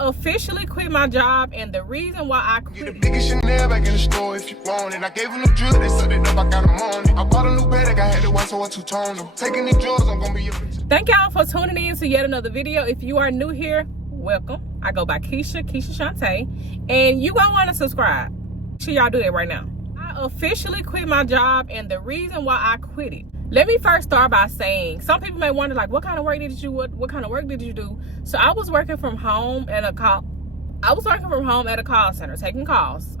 officially quit my job, and the reason why I quit Get the biggest Chanel back in the store if you want it. I gave them the drill, they sucked it up, I got them on it. I bought a new bag, I had the one so I two-tone them. Taking these drugs, I'm gonna be your bitch. Thank y'all for tuning in to yet another video. If you are new here, welcome. I go by Keisha Shantae, and you gonna want to subscribe. Should y'all do that right now? I officially quit my job, and the reason why I quit it. Let me first start by saying, some people may wonder, like, what kind of work did you do? What kind of work did you do? So I was working from home at a call center, taking calls.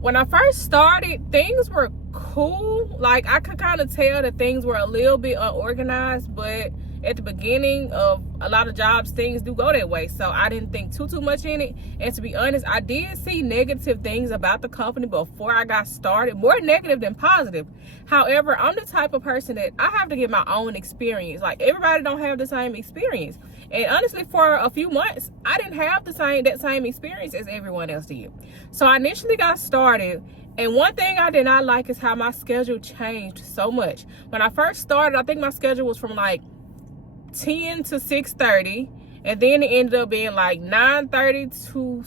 When I first started, things were cool. Like, I could kind of tell that things were a little bit unorganized, but at the beginning of a lot of jobs, things do go that way. So I didn't think too much in it. And to be honest, I did see negative things about the company before I got started, more negative than positive. However, I'm the type of person that I have to get my own experience. Like, everybody don't have the same experience. And honestly, for a few months, I didn't have that same experience as everyone else did. So I initially got started, and one thing I did not like is how my schedule changed so much. When I first started, I think my schedule was from like 10 to 6:30, and then it ended up being like 9:30 to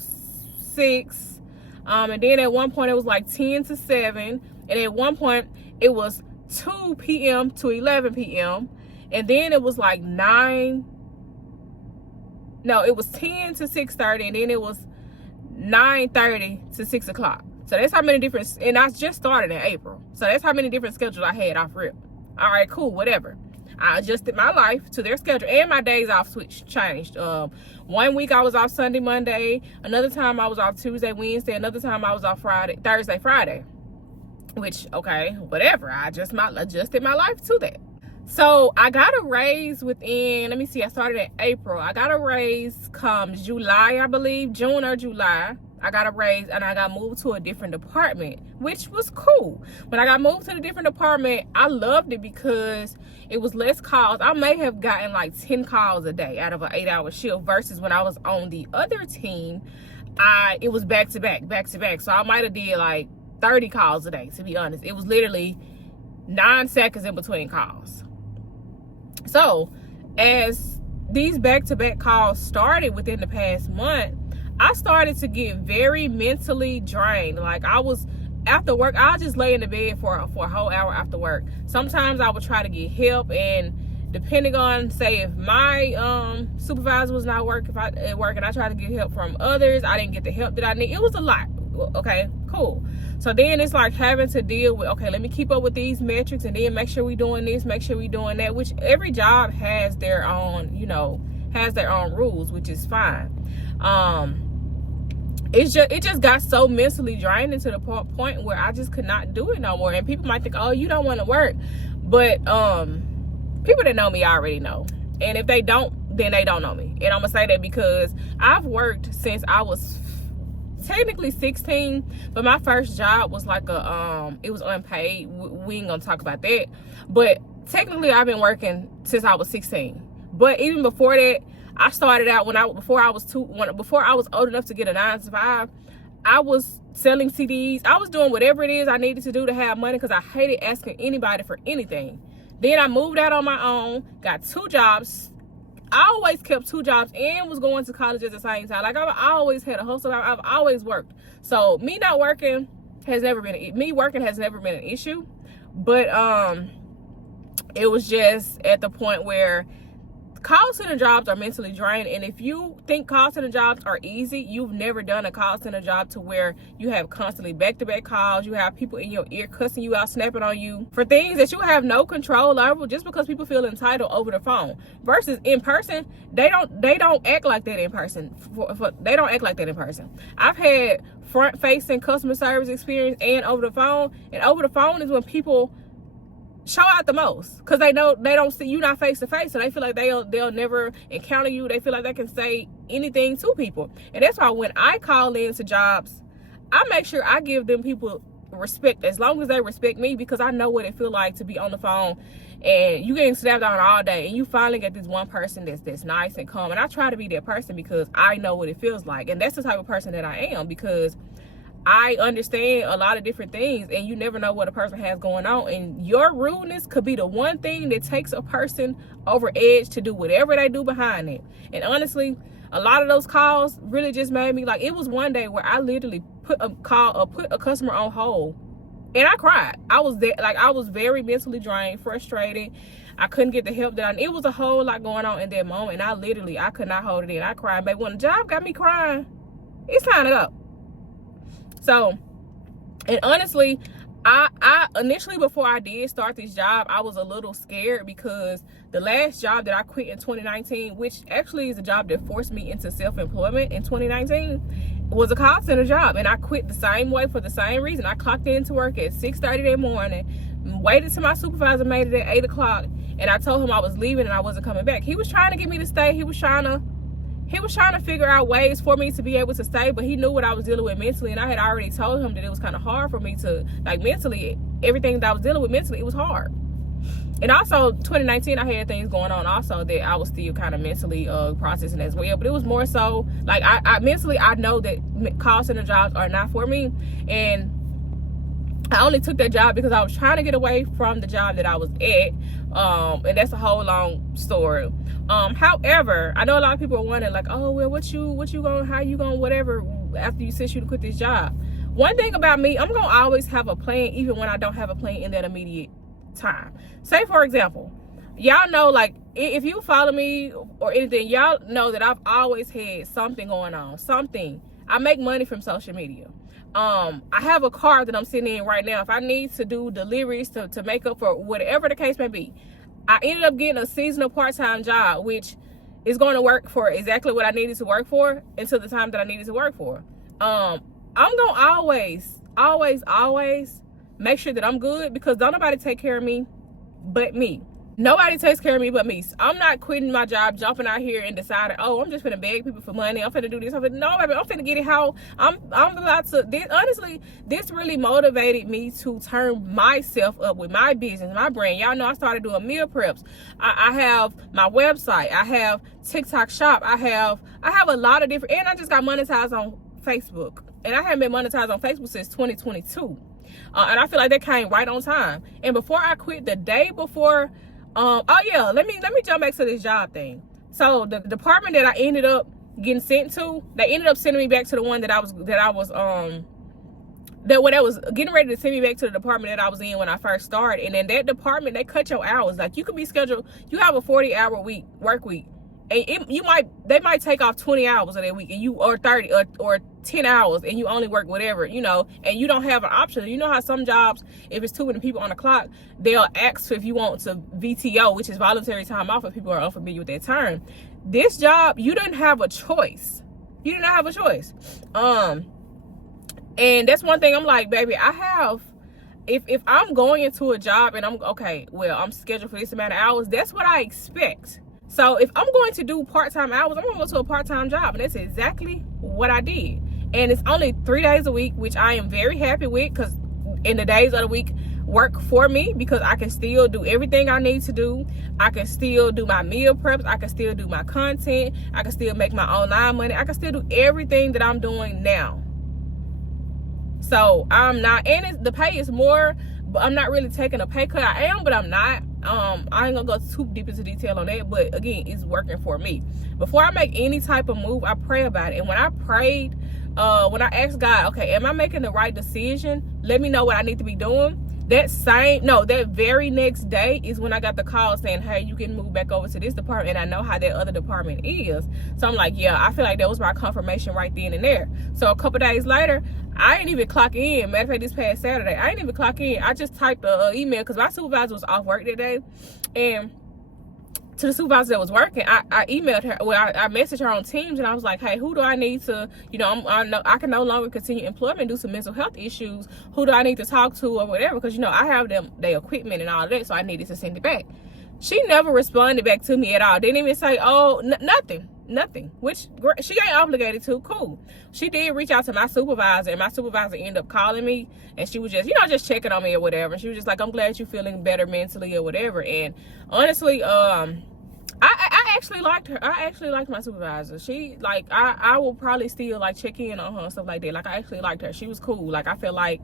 6, and then at one point it was like 10 to 7, and at one point it was 2 p.m. to 11 p.m., and then it was like it was 10 to 6:30, and then it was 9:30 to 6 o'clock. So that's how many different, and I just started in April, so that's how many different schedules I had off rip. All right, cool, whatever. I adjusted my life to their schedule, and my days off changed. 1 week I was off Sunday, Monday. Another time I was off Tuesday, Wednesday. Another time I was off Thursday, Friday. Which, okay, whatever. I adjusted my life to that. So I got a raise within, let me see, I started in April. I got a raise come July, I believe, June or July. I got a raise, and I got moved to a different department, which was cool. When I got moved to the different department, I loved it because it was less calls. I may have gotten like 10 calls a day out of an 8-hour shift, versus when I was on the other team, it was back to back. So I might have did like 30 calls a day, to be honest. It was literally 9 seconds in between calls. So as these back-to-back calls started within the past month, I started to get very mentally drained. Like, I was, after work, I'll just lay in the bed for a whole hour after work. Sometimes I would try to get help, and depending on, say, if my supervisor was not at work and I tried to get help from others, I didn't get the help that I need. It was a lot. Okay, cool. So then it's like having to deal with, okay, let me keep up with these metrics, and then make sure we doing this, make sure we doing that, which every job has their own, has their own rules, which is fine. It just got so mentally draining to the point where I just could not do it no more. And people might think, oh, you don't want to work, but people that know me already know, and if they don't, then they don't know me. And I'm gonna say that because I've worked since I was technically 16, but my first job was like it was unpaid. We ain't gonna talk about that, but technically I've been working since I was 16. But even before that, I started out before I was old enough to get a 9-to-5. I was selling CDs. I was doing whatever it is I needed to do to have money, because I hated asking anybody for anything. Then I moved out on my own, got 2 jobs. I always kept 2 jobs and was going to college at the same time. Like, I always had a hustle. I've always worked. So me working has never been an issue. But it was just at the point where call center jobs are mentally draining, and if you think call center jobs are easy, you've never done a call center job to where you have constantly back-to-back calls, you have people in your ear cussing you out, snapping on you for things that you have no control over, just because people feel entitled over the phone. Versus in person, they don't act like that in person. They don't act like that in person. I've had front-facing customer service experience and over the phone, and over the phone is when people show out the most, because they know they don't see you, not face to face, so they feel like they'll never encounter you. They feel like they can say anything to people, and that's why when I call into jobs, I make sure I give them people respect, as long as they respect me, because I know what it feel like to be on the phone and you getting snapped on all day, and you finally get this one person that's nice and calm. And I try to be that person because I know what it feels like, and that's the type of person that I am, because I understand a lot of different things, and you never know what a person has going on, and your rudeness could be the one thing that takes a person over edge to do whatever they do behind it. And honestly, a lot of those calls really just made me, like, it was one day where I literally put a customer on hold, and I cried. I was there, like, I was very mentally drained, frustrated. I couldn't get the help that it was a whole lot going on in that moment, and I could not hold it in. I cried, baby. When the job got me crying, it's time to go. So, and honestly, I initially, before I did start this job, I was a little scared because the last job that I quit in 2019, which actually is a job that forced me into self-employment in 2019, was a call center job. And I quit the same way for the same reason. I clocked into work at 6:30 that morning, waited till my supervisor made it at 8 o'clock, and I told him I was leaving and I wasn't coming back. He was trying to get me to stay. He was trying to figure out ways for me to be able to stay, but he knew what I was dealing with mentally, and I had already told him that it was kind of hard for me to, like, mentally, everything that I was dealing with mentally, it was hard. And also 2019, I had things going on also that I was still kind of mentally processing as well, but it was more so like I mentally, I know that call center jobs are not for me, and I only took that job because I was trying to get away from the job that I was at, and that's a whole long story. However, I know a lot of people are wondering, like, oh, well, how you gonna whatever after you said you to quit this job. One thing about me, I'm gonna always have a plan, even when I don't have a plan in that immediate time. Say, for example, y'all know, like, if you follow me or anything, y'all know that I've always had something going on. I make money from social media. I have a car that I'm sitting in right now. If I need to do deliveries to make up for whatever the case may be, I ended up getting a seasonal part-time job, which is going to work for exactly what I needed to work for until the time that I needed to work for. I'm going to always make sure that I'm good, because don't nobody take care of me but me. Nobody takes care of me but me. So I'm not quitting my job, jumping out here and deciding, oh, I'm just finna beg people for money. I'm finna do this. No, baby, I'm finna get it how I'm about to. Honestly, this really motivated me to turn myself up with my business, my brand. Y'all know I started doing meal preps. I have my website. I have TikTok shop. I have a lot of different, and I just got monetized on Facebook. And I haven't been monetized on Facebook since 2022. And I feel like that came right on time. And before I quit, the day before, oh yeah, let me jump back to this job thing. So the department that I ended up getting sent to, they ended up sending me back to the one that was getting ready to send me back to the department that I was in when I first started. And in that department, they cut your hours. Like, you could be scheduled, you have a 40-hour work week, and they might take off 20 hours of that week, and you, or 30 or 10 hours, and you only work whatever, and you don't have an option. You know how some jobs, if it's too many people on the clock, they'll ask if you want to VTO, which is voluntary time off, if people are unfamiliar with that term. This job, you didn't have a choice. You did not have a choice. And that's one thing I'm like, baby, if I'm going into a job and I'm scheduled for this amount of hours, that's what I expect. So if I'm going to do part-time hours, I'm going to go to a part-time job. And that's exactly what I did. And it's only 3 days a week, which I am very happy with, because in the days of the week work for me, because I can still do everything I need to do. I can still do my meal preps. I can still do my content. I can still make my online money. I can still do everything that I'm doing now. So I'm not, and the pay is more, but I'm not really taking a pay cut. I am, but I'm not. I ain't gonna go too deep into detail on that, but again, it's working for me. Before I make any type of move, I pray about it. And when I prayed, when I asked God, okay, am I making the right decision? Let me know what I need to be doing. That very next day is when I got the call saying, hey, you can move back over to this department, and I know how that other department is. So I'm like, yeah, I feel like that was my confirmation right then and there. So a couple days later, I didn't even clock in. Matter of fact, this past Saturday, I didn't even clock in. I just typed an email, because my supervisor was off work that day. And to the supervisor that was working, I emailed her. Well, I messaged her on Teams, and I was like, hey, who do I need to, I can no longer continue employment due to mental health issues. Who do I need to talk to or whatever? Because, I have their equipment and all that, so I needed to send it back. She never responded back to me at all. Didn't even say, oh, nothing, which she ain't obligated to. Cool. She did reach out to my supervisor, and my supervisor ended up calling me, and she was just, just checking on me or whatever. And she was just like, I'm glad you're feeling better mentally or whatever. And honestly, I actually liked her. I actually liked my supervisor. She, like, I will probably still, like, check in on her and stuff like that. Like, I actually liked her. She was cool. Like, I feel like,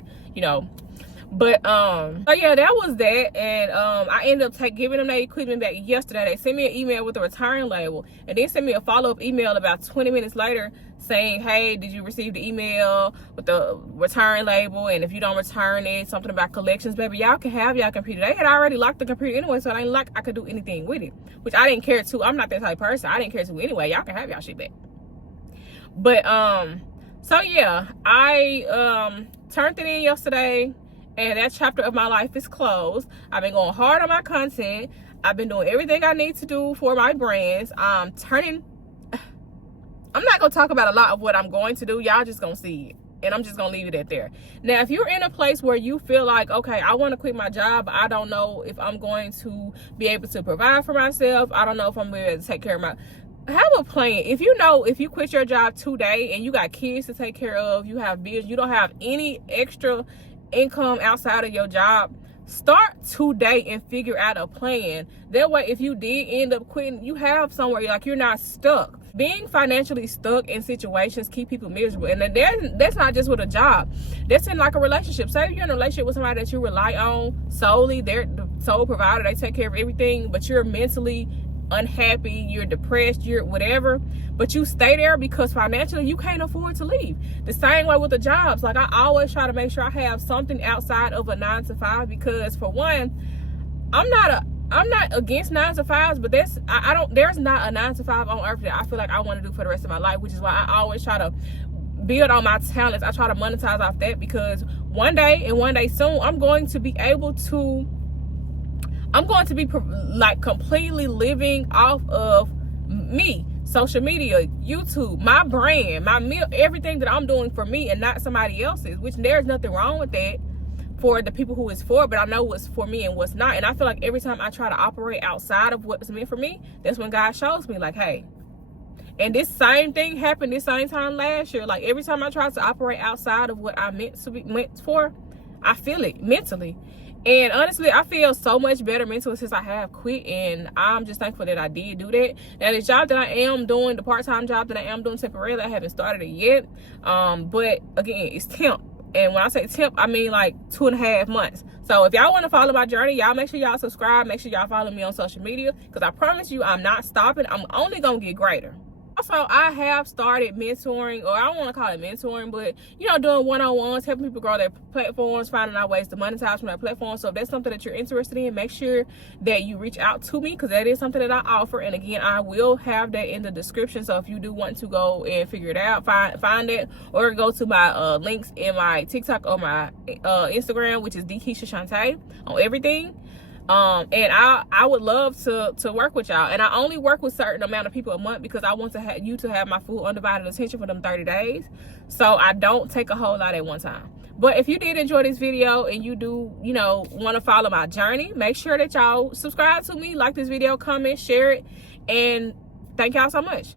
But so yeah, that was that. And I ended up giving them their equipment back yesterday. They sent me an email with a return label, and then sent me a follow-up email about 20 minutes later saying, hey, did you receive the email with the return label? And if you don't return it, something about collections, baby, y'all can have y'all computer. They had already locked the computer anyway, so it ain't like I could do anything with it, which I didn't care to. I'm not that type of person. I didn't care to anyway. Y'all can have y'all shit back. But so yeah, I turned it in yesterday, and that chapter of my life is closed. I've been going hard on my content. I've been doing everything I need to do for my brands. I'm not gonna talk about a lot of what I'm going to do. Y'all just gonna see it, and I'm just gonna leave it at there. Now, if you're in a place where you feel like, okay, I want to quit my job, I don't know if I'm going to be able to provide for myself, I don't know if I'm going to be able to take care of my, have a plan. If you know, if you quit your job today and you got kids to take care of, you have bills, you don't have any extra income outside of your job, start today and figure out a plan. That way, if you did end up quitting, you have somewhere, like, you're not stuck. Being financially stuck in situations keep people miserable, and that's not just with a job. That's in like a relationship. Say you're in a relationship with somebody that you rely on solely, they're the sole provider, they take care of everything, but you're mentally unhappy, you're depressed, you're whatever, but you stay there because financially you can't afford to leave. The same way with the jobs. Like, I always try to make sure I have something outside of a 9-to-5, because for one, I'm not against 9-to-5s, but there's not a 9-to-5 on earth that I feel like I want to do for the rest of my life, which is why I always try to build on my talents. I try to monetize off that, because one day soon, I'm going to be like completely living off of me, social media, YouTube, my brand, everything that I'm doing for me and not somebody else's, which there's nothing wrong with that for the people who it's for, but I know what's for me and what's not. And I feel like every time I try to operate outside of what's meant for me, that's when God shows me, like, hey. And this same thing happened this same time last year. Like, every time I try to operate outside of what I meant for, I feel it mentally. And honestly, I feel so much better mentally since I have quit, and I'm just thankful that I did do that. Now, the job that I am doing, the part-time job that I am doing temporarily, I haven't started it yet. But again, it's temp. And when I say temp, I mean like 2.5 months. So if y'all want to follow my journey, y'all make sure y'all subscribe. Make sure y'all follow me on social media, because I promise you, I'm not stopping. I'm only going to get greater. Also, I have started mentoring, or I don't want to call it mentoring, but, you know, doing one-on-ones, helping people grow their platforms, finding out ways to monetize from their platforms. So if that's something that you're interested in, make sure that you reach out to me, because that is something that I offer. And again, I will have that in the description. So if you do want to go and figure it out, find it, or go to my links in my TikTok or my Instagram, which is Keisha Shantae on everything. And I would love to work with y'all. And I only work with a certain amount of people a month, because I want you to have my full undivided attention for them 30 days. So I don't take a whole lot at one time. But if you did enjoy this video and you do, you know, want to follow my journey, make sure that y'all subscribe to me, like this video, comment, share it, and thank y'all so much.